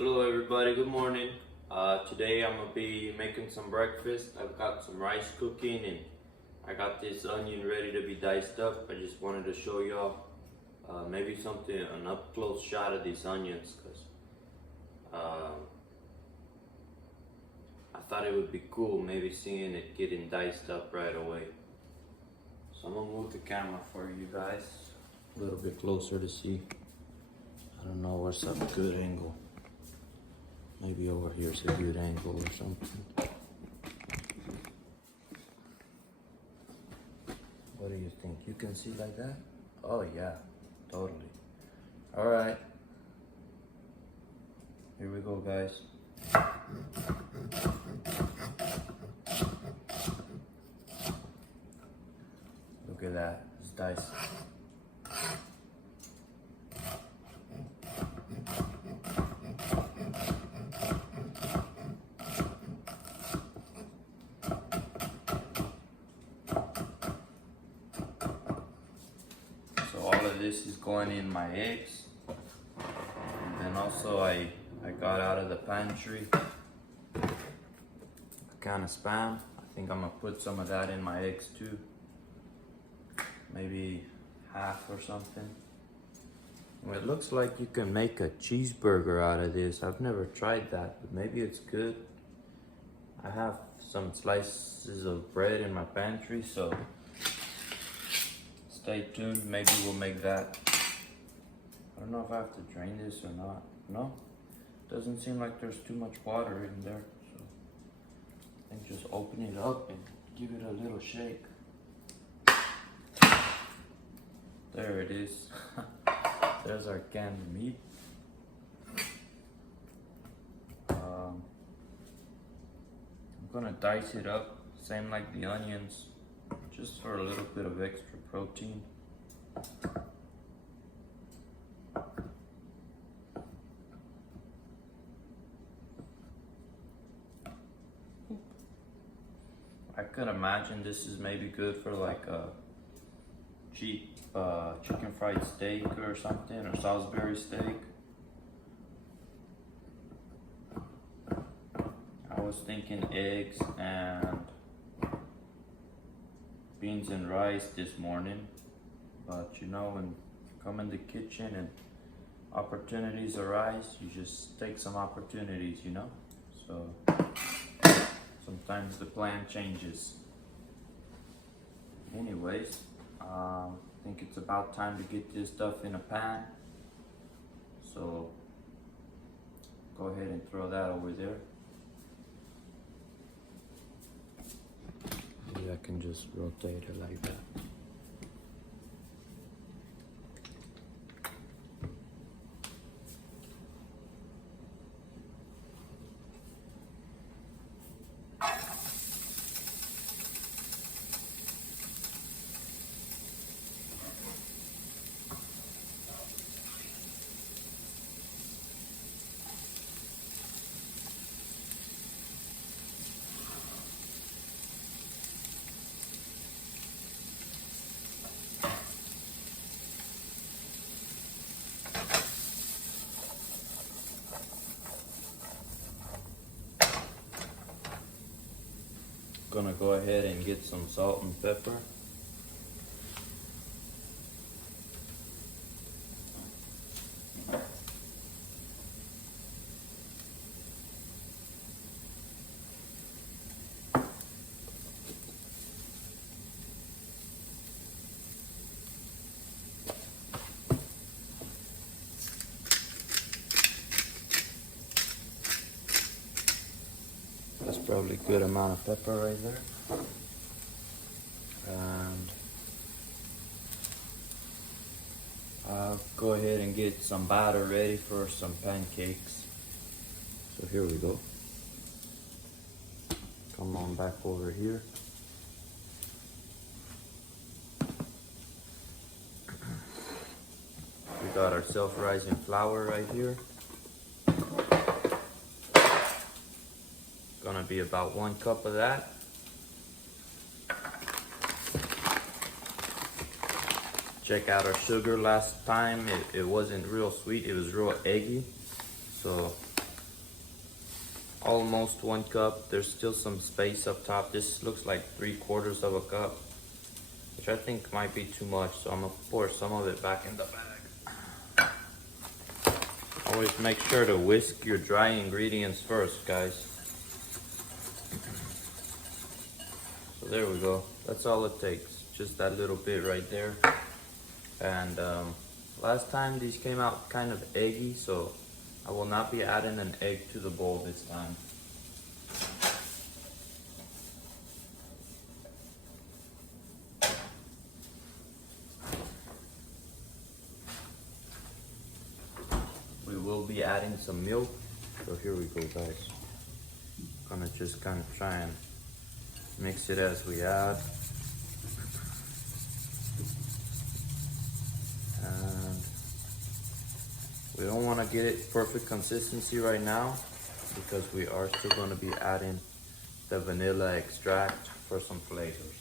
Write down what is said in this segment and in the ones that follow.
Hello everybody, good morning. Today I'm gonna be making some breakfast. I've got some rice cooking and I got this onion ready to be diced up. I just wanted to show y'all maybe an up close shot of these onions because I thought it would be cool maybe seeing it getting diced up right away. So I'm gonna move the camera for you guys a little bit closer to see. I don't know what's a good angle. Maybe over here's a good angle or something. What do you think? You can see like that? Oh yeah, totally. All right. Here we go, guys. Look at that, it's diced. All of this is going in my eggs, and then also I got out of the pantry a can of Spam. I think I'm gonna put some of that in my eggs too, maybe half or something. Well, it looks like you can make a cheeseburger out of this. I've never tried that, but maybe it's good. I have some slices of bread in my pantry, so stay tuned, maybe we'll make that. I don't know if I have to drain this or not. No, doesn't seem like there's too much water in there. So I think just open it up and give it a little shake. There it is. There's our canned meat. I'm gonna dice it up, same like the onions, just for a little bit of extra protein. I could imagine this is maybe good for like a cheap chicken fried steak or something, or Salisbury steak. I was thinking eggs and beans and rice this morning, but you know, when you come in the kitchen and opportunities arise, you just take some opportunities, you know. So sometimes the plan changes. Anyways, I think it's about time to get this stuff in a pan, so go ahead and throw that over there. Maybe I can just rotate it like that. Gonna go ahead and get some salt and pepper. That's probably a good amount of pepper right there. And I'll go ahead and get some batter ready for some pancakes. So here we go. Come on back over here. We got our self-rising flour right here. Gonna be about 1 cup of that. Check out our sugar last time. It wasn't real sweet, it was real eggy. So almost 1 cup. There's still some space up top. This looks like 3/4 of a cup, which I think might be too much, so I'm gonna pour some of it back in the bag. Always make sure to whisk your dry ingredients first, guys. So there we go. That's all it takes. Just that little bit right there. And last time these came out kind of eggy, so I will not be adding an egg to the bowl this time. We will be adding some milk. So here we go, guys. Gonna just kind of try and mix it as we add. And we don't want to get it perfect consistency right now because we are still going to be adding the vanilla extract for some flavors.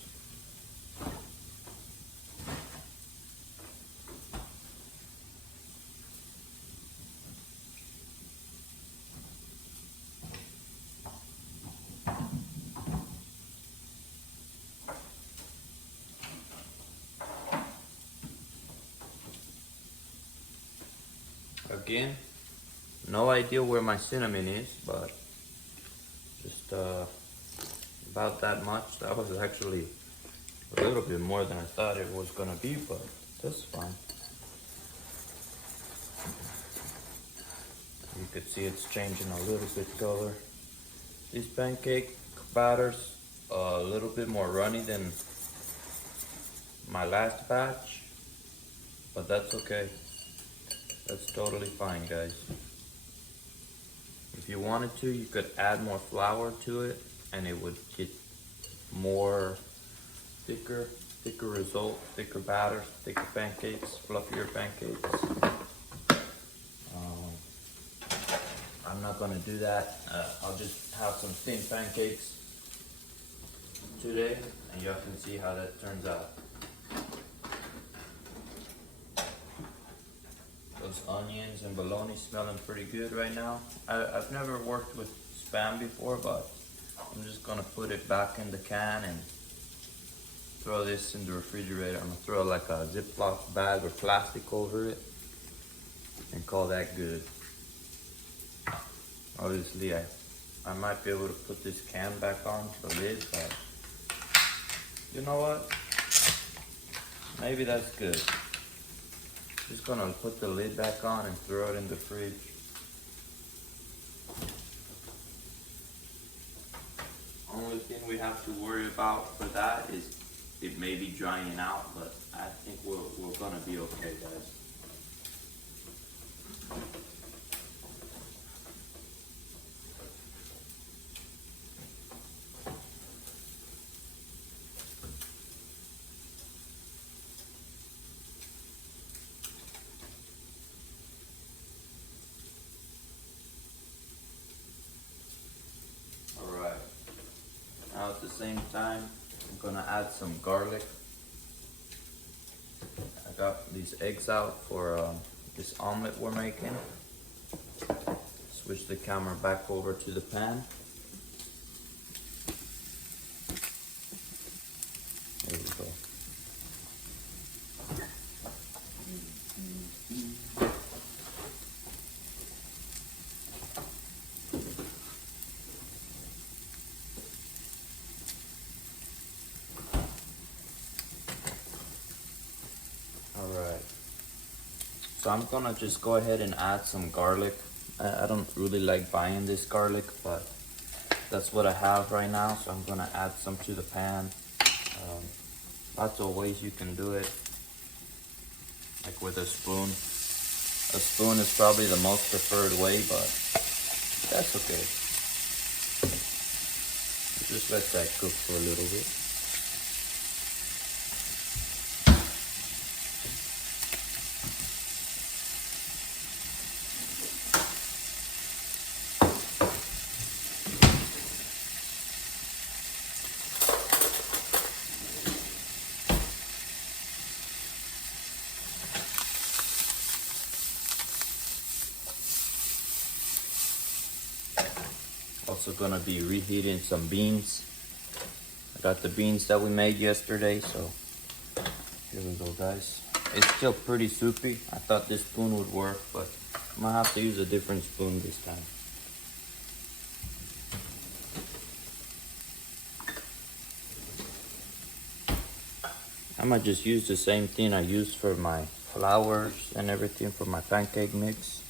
Again, no idea where my cinnamon is, but just about that much. That was actually a little bit more than I thought it was gonna be, but that's fine. You could see it's changing a little bit color. These pancake batters a little bit more runny than my last batch, but that's okay. That's totally fine, guys. If you wanted to, you could add more flour to it and it would get more thicker result, thicker batters, thicker pancakes, fluffier pancakes. I'm not gonna do that. I'll just have some thin pancakes today and y'all can see how that turns out. Those onions and bologna smelling pretty good right now. I've never worked with Spam before, but I'm just gonna put it back in the can and throw this in the refrigerator. I'm gonna throw like a Ziploc bag or plastic over it and call that good. Obviously, I might be able to put this can back on the lid, but you know what? Maybe that's good. Just gonna put the lid back on and throw it in the fridge. Only thing we have to worry about for that is it may be drying out, but I think we're gonna be okay, guys. Now at the same time, I'm gonna add some garlic. I got these eggs out for this omelet we're making. Switch the camera back over to the pan. There we go. Alright, so I'm gonna just go ahead and add some garlic. I don't really like buying this garlic, but that's what I have right now, so I'm gonna add some to the pan. Lots of ways you can do it, like with a spoon. A spoon is probably the most preferred way, but that's okay. Just let that cook for a little bit. Also gonna be reheating some beans. I got the beans that we made yesterday, so here we go, guys. It's still pretty soupy. I thought this spoon would work, but I'm gonna have to use a different spoon this time. I might just use the same thing I used for my flours and everything for my pancake mix.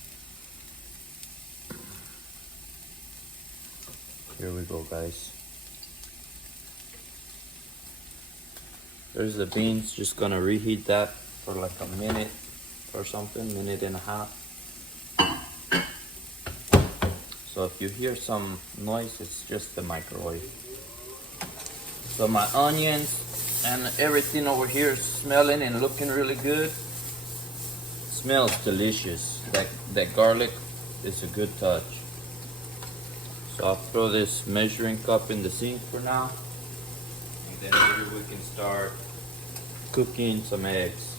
Here we go, guys. There's the beans. Just gonna reheat that for like a minute or something, minute and a half. So if you hear some noise, it's just the microwave. So my onions and everything over here is smelling and looking really good. Smells delicious. That garlic is a good touch. So I'll throw this measuring cup in the sink for now, and then maybe we can start cooking some eggs.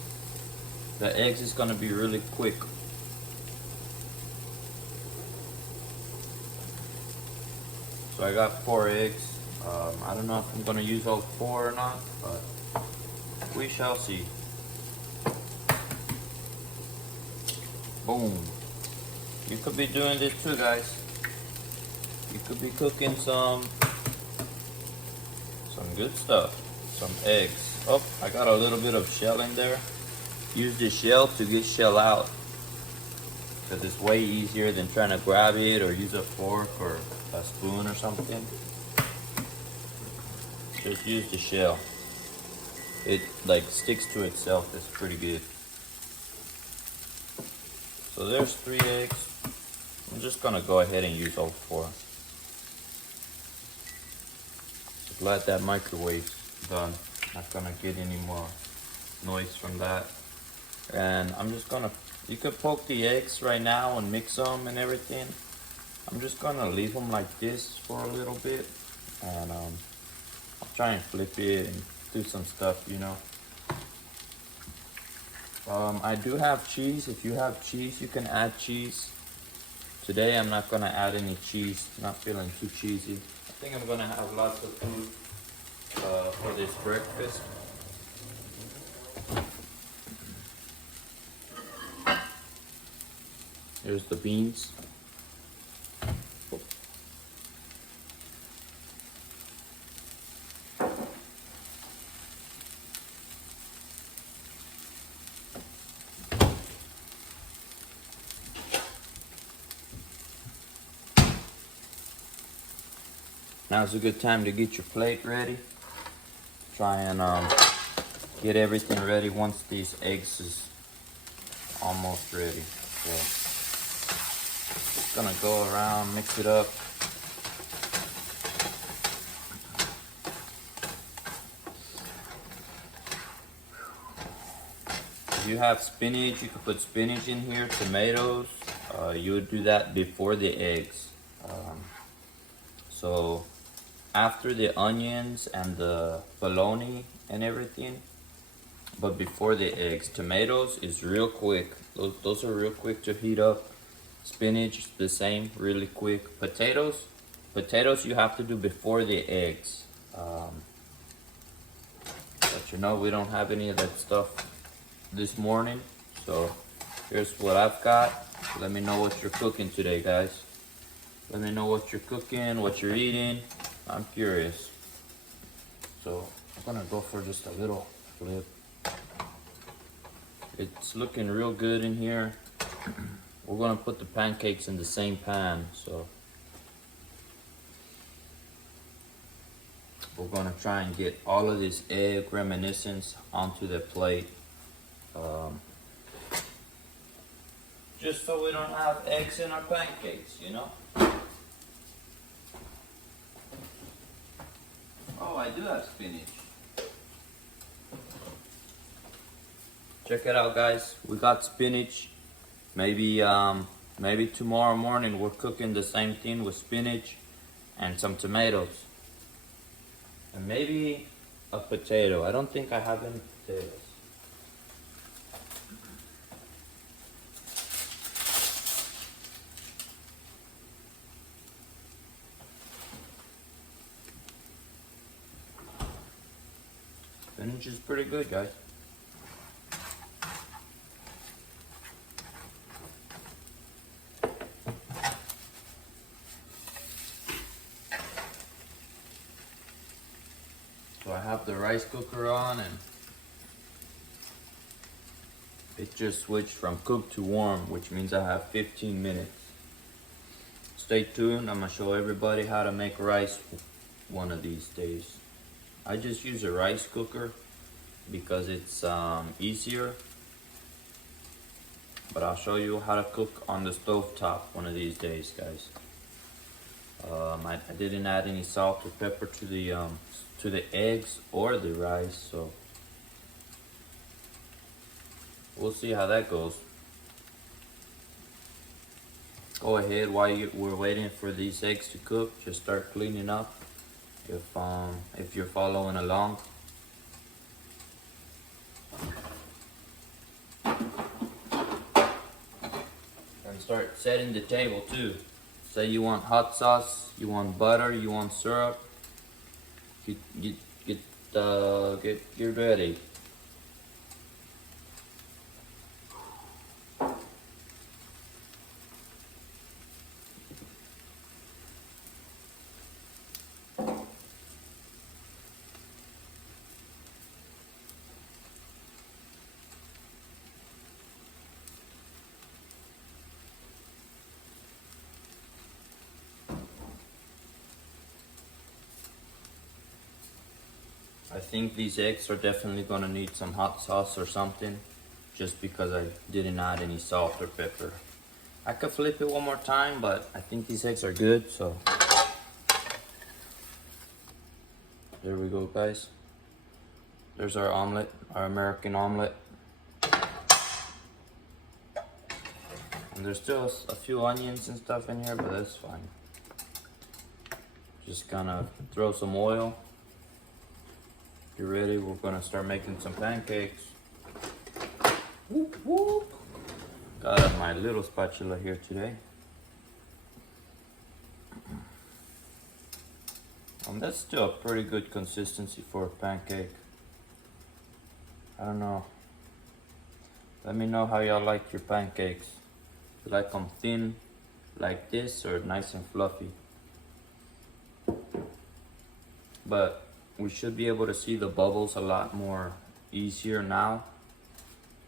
The eggs is gonna be really quick. So I got 4 eggs. I don't know if I'm gonna use all 4 or not, but we shall see. Boom. You could be doing this too, guys. You could be cooking some good stuff. Some eggs. Oh, I got a little bit of shell in there. Use the shell to get shell out, because it's way easier than trying to grab it or use a fork or a spoon or something. Just use the shell. It like sticks to itself. It's pretty good. So there's 3 eggs. I'm just gonna go ahead and use all 4. Glad that microwave's done. Not gonna get any more noise from that. And I'm just gonna, you could poke the eggs right now and mix them and everything. I'm just gonna leave them like this for a little bit, and I'll try and flip it and do some stuff, you know. I do have cheese. If you have cheese, you can add cheese. Today I'm not gonna add any cheese. Not feeling too cheesy. I think I'm gonna have lots of food for this breakfast. Here's the beans. Now's a good time to get your plate ready. Try and get everything ready once these eggs is almost ready. So just gonna go around, mix it up. If you have spinach, you could put spinach in here, tomatoes. You would do that before the eggs. So after the onions and the bologna and everything, but before the eggs. Tomatoes is real quick. Those are real quick to heat up. Spinach, the same, really quick. Potatoes you have to do before the eggs. But you know, we don't have any of that stuff this morning. So here's what I've got. Let me know what you're cooking today, guys. Let me know what you're cooking, what you're eating. I'm curious. So I'm gonna go for just a little flip. It's looking real good in here. We're gonna put the pancakes in the same pan, so we're gonna try and get all of this egg reminiscence onto the plate. Just so we don't have eggs in our pancakes, you know? Oh, I do have spinach. Check it out, guys. We got spinach. Maybe tomorrow morning we're cooking the same thing with spinach and some tomatoes. And maybe a potato. I don't think I have any potatoes. Spinach is pretty good, guys. So I have the rice cooker on and it just switched from cooked to warm, which means I have 15 minutes. Stay tuned, I'm gonna show everybody how to make rice one of these days. I just use a rice cooker because it's easier, but I'll show you how to cook on the stove top one of these days, guys. I didn't add any salt or pepper to the eggs or the rice, so we'll see how that goes. Go ahead, while we're waiting for these eggs to cook, just start cleaning up if you're following along. And start setting the table too. Say you want hot sauce, you want butter, you want syrup. Get ready. I think these eggs are definitely gonna need some hot sauce or something, just because I didn't add any salt or pepper. I could flip it one more time, but I think these eggs are good, so. There we go, guys. There's our omelet, our American omelet. And there's still a few onions and stuff in here, but that's fine. Just gonna throw some oil. Get ready, we're gonna start making some pancakes. Whoop, whoop. Got my little spatula here today. That's still a pretty good consistency for a pancake. I don't know. Let me know how y'all like your pancakes. You like them thin like this or nice and fluffy? But we should be able to see the bubbles a lot more easier now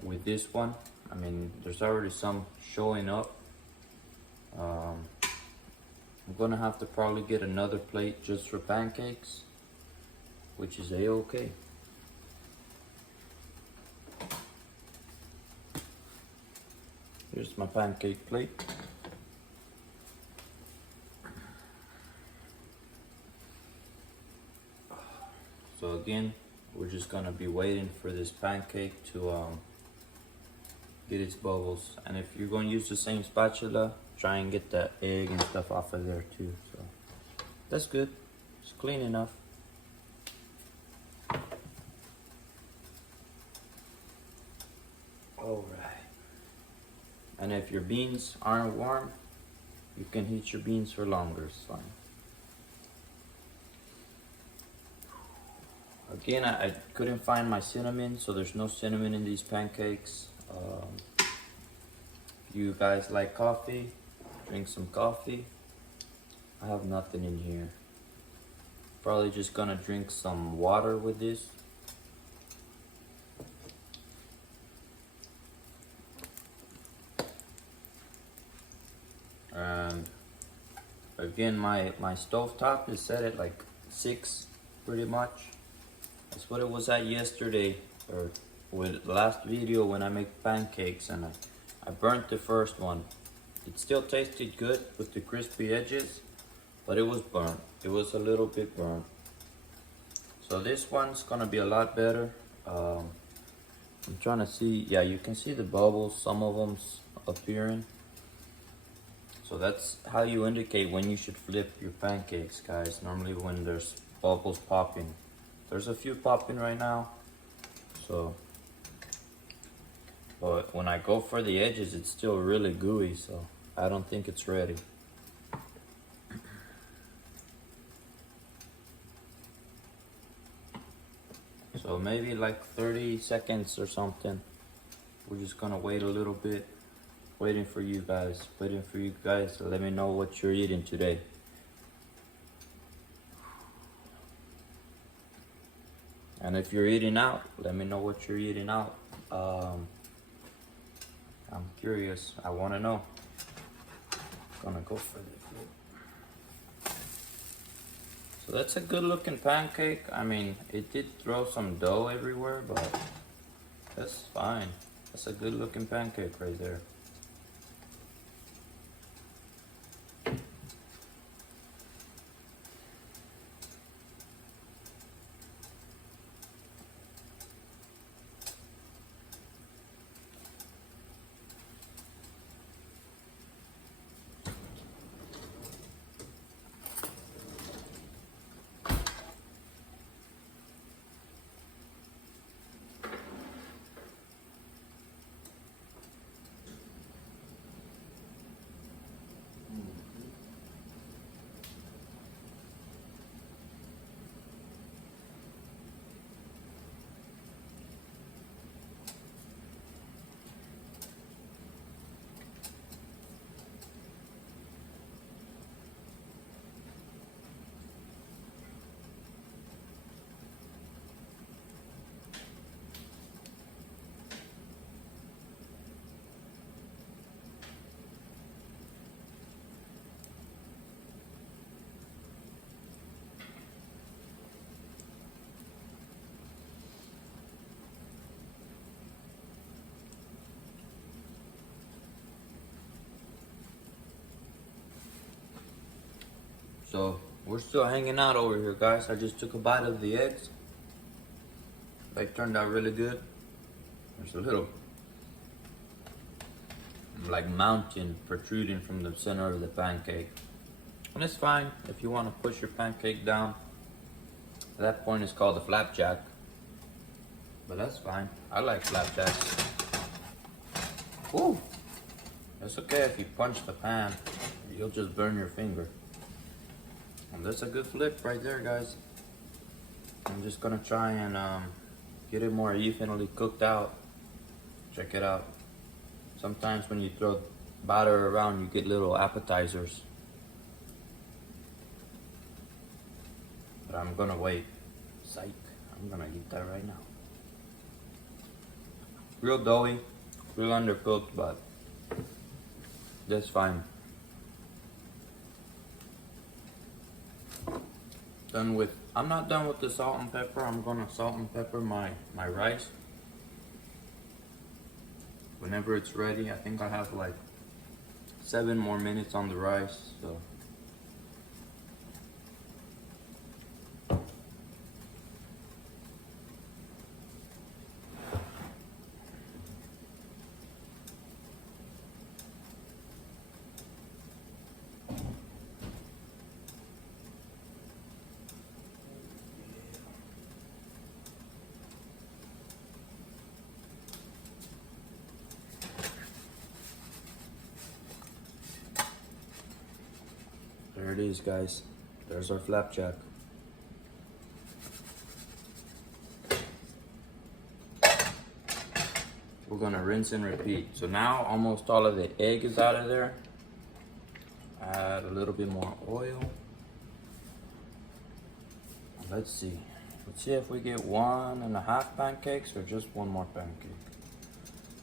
with this one. I mean, there's already some showing up. I'm gonna have to probably get another plate just for pancakes, which is a-okay. Here's my pancake plate. So again, we're just gonna be waiting for this pancake to get its bubbles. And if you're gonna use the same spatula, try and get the egg and stuff off of there too. So that's good. It's clean enough. All right. And if your beans aren't warm, you can heat your beans for longer. It's fine. Again, I couldn't find my cinnamon, so there's no cinnamon in these pancakes. If you guys like coffee, drink some coffee. I have nothing in here. Probably just gonna drink some water with this. And again, my stovetop is set at like 6 pretty much. That's what it was at yesterday, or with last video when I make pancakes, and I burnt the first one. It still tasted good with the crispy edges, but it was burnt. It was a little bit burnt. So this one's gonna be a lot better. I'm trying to see, yeah, you can see the bubbles, some of them's appearing. So that's how you indicate when you should flip your pancakes, guys. Normally when there's bubbles popping. There's a few popping right now, so, but when I go for the edges, it's still really gooey, so I don't think it's ready. So So maybe like 30 seconds or something. We're just gonna wait a little bit. Waiting for you guys to let me know what you're eating today. And if you're eating out, let me know what you're eating out. I'm curious. I want to know. Gonna go for this. So that's a good looking pancake. I mean, it did throw some dough everywhere, but that's fine. That's a good looking pancake right there. So we're still hanging out over here, guys. I just took a bite of the eggs. They turned out really good. There's a little like mountain protruding from the center of the pancake. And it's fine if you want to push your pancake down. At that point it's called a flapjack. But that's fine. I like flapjacks. Woo! It's okay if you punch the pan. You'll just burn your finger. And that's a good flip right there, guys. I'm just gonna try and get it more evenly cooked out. Check it out. Sometimes when you throw batter around, you get little appetizers. But I'm gonna wait. Psych. I'm gonna eat that right now. Real doughy, real undercooked, but that's fine. I'm not done with the salt and pepper. I'm gonna salt and pepper my rice. Whenever it's ready, I think I have like 7 more minutes on the rice, so. There it is, guys. There's our flapjack. We're gonna rinse and repeat. So now almost all of the egg is out of there. Add a little bit more oil. Let's see. Let's see if we get 1.5 pancakes or just one more pancake.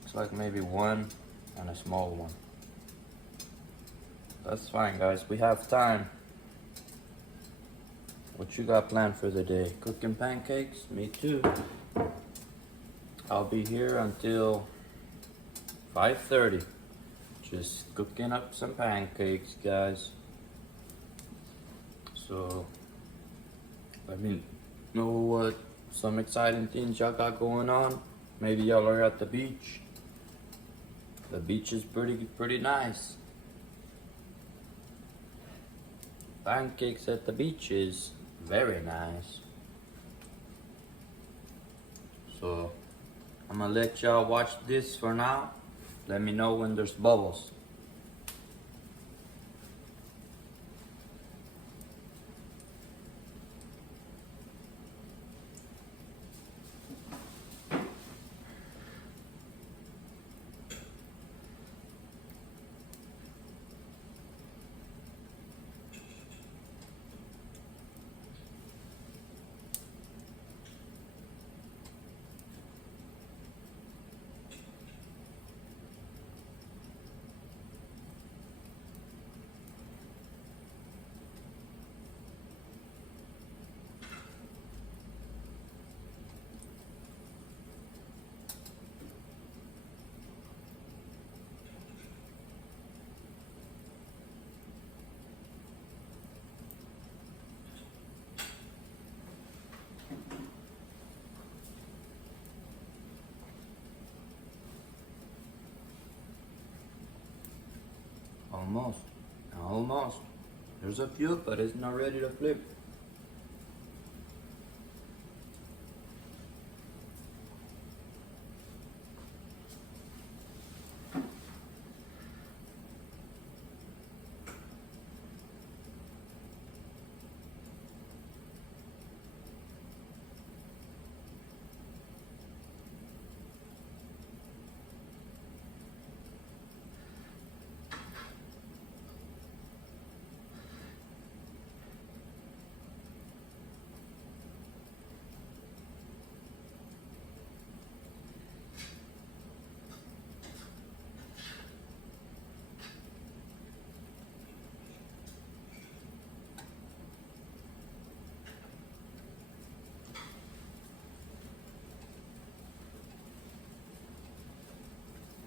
Looks like maybe 1 and a small one. That's fine, guys. We have time. What you got planned for the day? Cooking pancakes? Me too. I'll be here until 5:30. Just cooking up some pancakes, guys. So let me know what some exciting things y'all got going on. Maybe y'all are at the beach. The beach is pretty nice. Pancakes at the beach is very nice. So I'm gonna let y'all watch this for now. Let me know when there's bubbles. Almost. Almost. There's a few, but it's not ready to flip.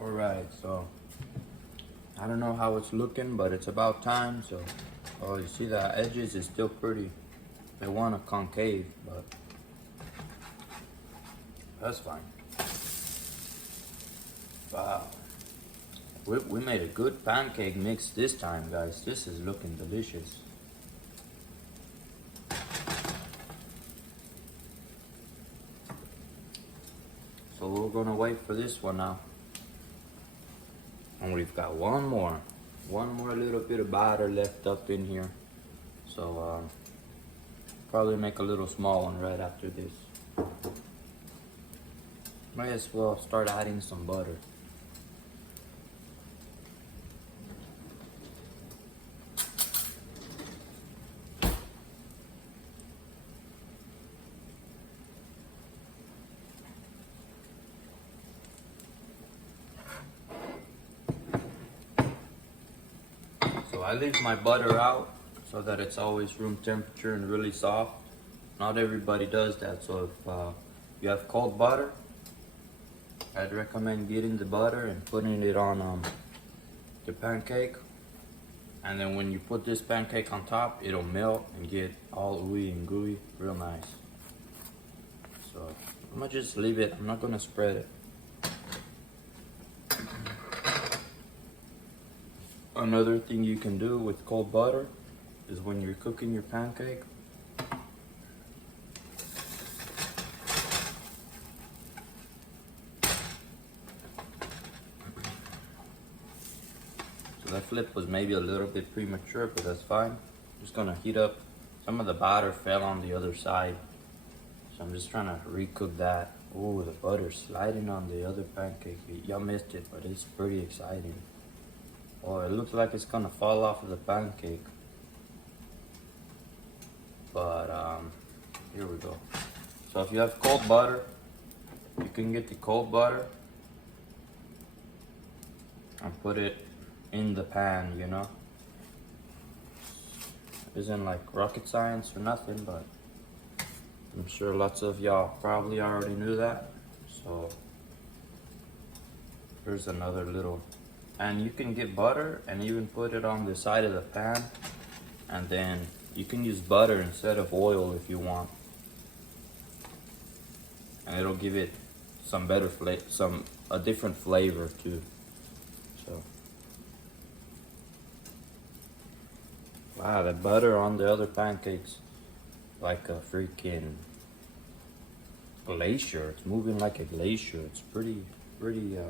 Alright, so I don't know how it's looking, but it's about time. So, oh, you see the edges is still pretty. They want a concave, but that's fine. Wow. We made a good pancake mix this time, guys. This is looking delicious. So we're gonna wait for this one now. And we've got one more little bit of batter left up in here. So probably make a little small one right after this. Might as well start adding some butter. So I leave my butter out so that it's always room temperature and really soft. Not everybody does that, so if you have cold butter, I'd recommend getting the butter and putting it on the pancake. And then when you put this pancake on top, it'll melt and get all ooey and gooey, real nice. So I'm gonna just leave it, I'm not gonna spread it. Another thing you can do with cold butter is when you're cooking your pancake, so that flip was maybe a little bit premature, but that's fine. I'm just gonna heat up. Some of the batter fell on the other side, so I'm just trying to recook that. Oh, the butter's sliding on the other pancake. Y'all missed it, but it's pretty exciting. Oh, it looks like it's gonna fall off of the pancake. But here we go. So if you have cold butter, you can get the cold butter and put it in the pan, you know. It isn't like rocket science or nothing, but I'm sure lots of y'all probably already knew that. So here's another little. And you can get butter and even put it on the side of the pan, and then you can use butter instead of oil if you want, and it'll give it some better flavor, a different flavor too. So wow, the butter on the other pancakes like a freaking glacier. It's moving like a glacier. It's pretty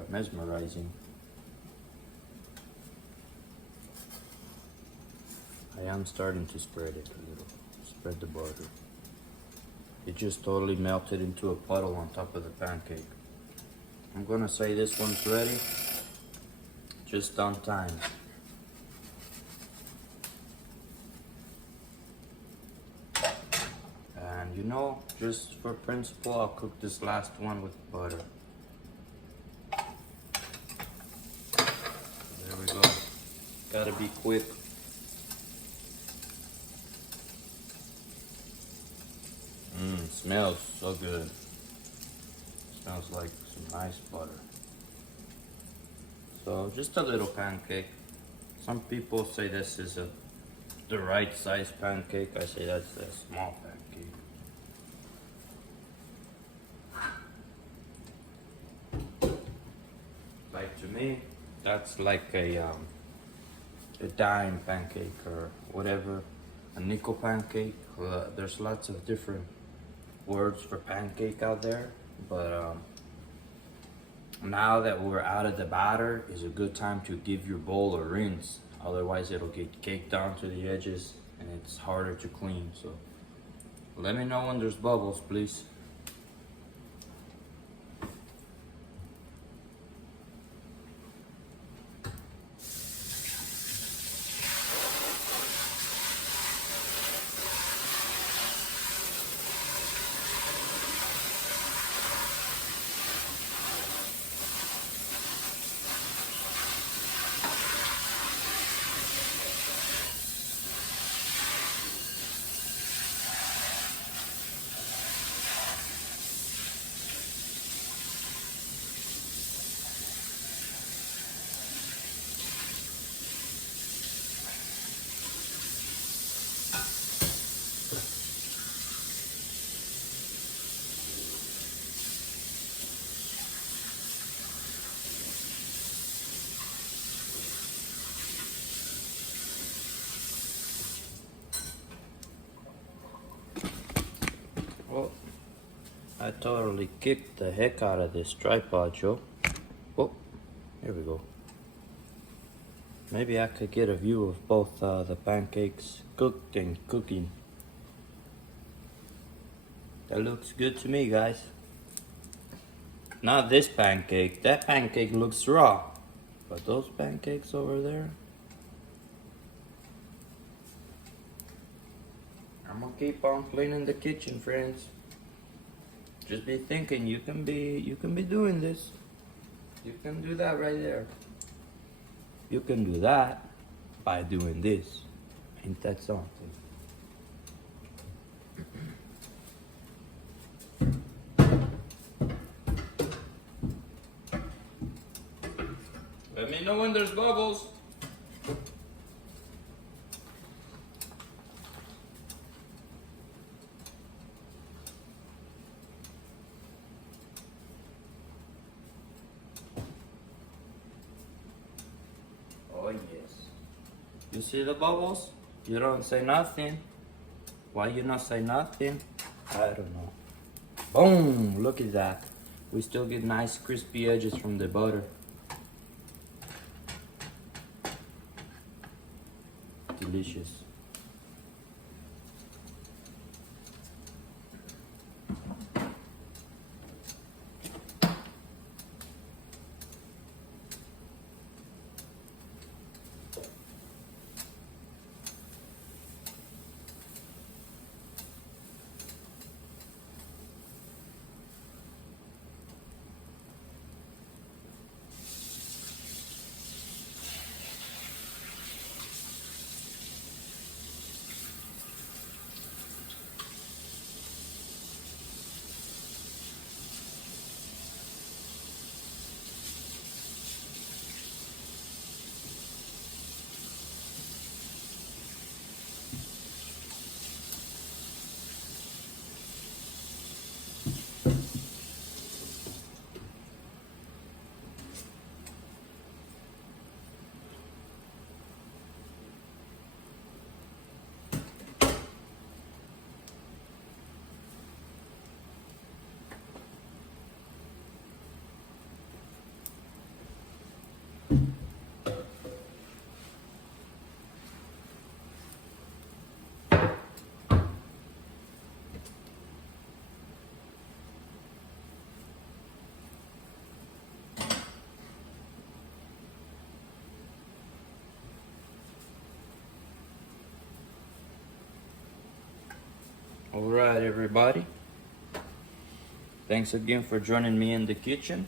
mesmerizing. I am starting to spread it a little. Spread the butter. It just totally melted into a puddle on top of the pancake. I'm gonna say this one's ready. Just on time. And you know, just for principle, I'll cook this last one with butter. There we go. Gotta be quick. Smells so good. Smells like some nice butter. So just a little pancake. Some people say this is the right size pancake. I say that's a small pancake. Like to me, that's like a a dime pancake or whatever, a nickel pancake. There's lots of different words for pancake out there, but now that we're out of the batter is a good time to give your bowl a rinse. Otherwise it'll get caked down to the edges and it's harder to clean. So let me know when there's bubbles, please. Well, I totally kicked the heck out of this tripod, Joe. Oh, here we go. Maybe I could get a view of both the pancakes cooked and cooking. That looks good to me, guys. Not this pancake. That pancake looks raw. But those pancakes over there, I'm gonna keep on cleaning the kitchen, friends. Just be thinking you can be doing this. You can do that right there. You can do that by doing this. Ain't that something? Let me know when there's bubbles. Oh yes. You see the bubbles? You don't say nothing. Why you not say nothing? I don't know. Boom! Look at that. We still get nice crispy edges from the butter. Delicious. Alright everybody, thanks again for joining me in the kitchen.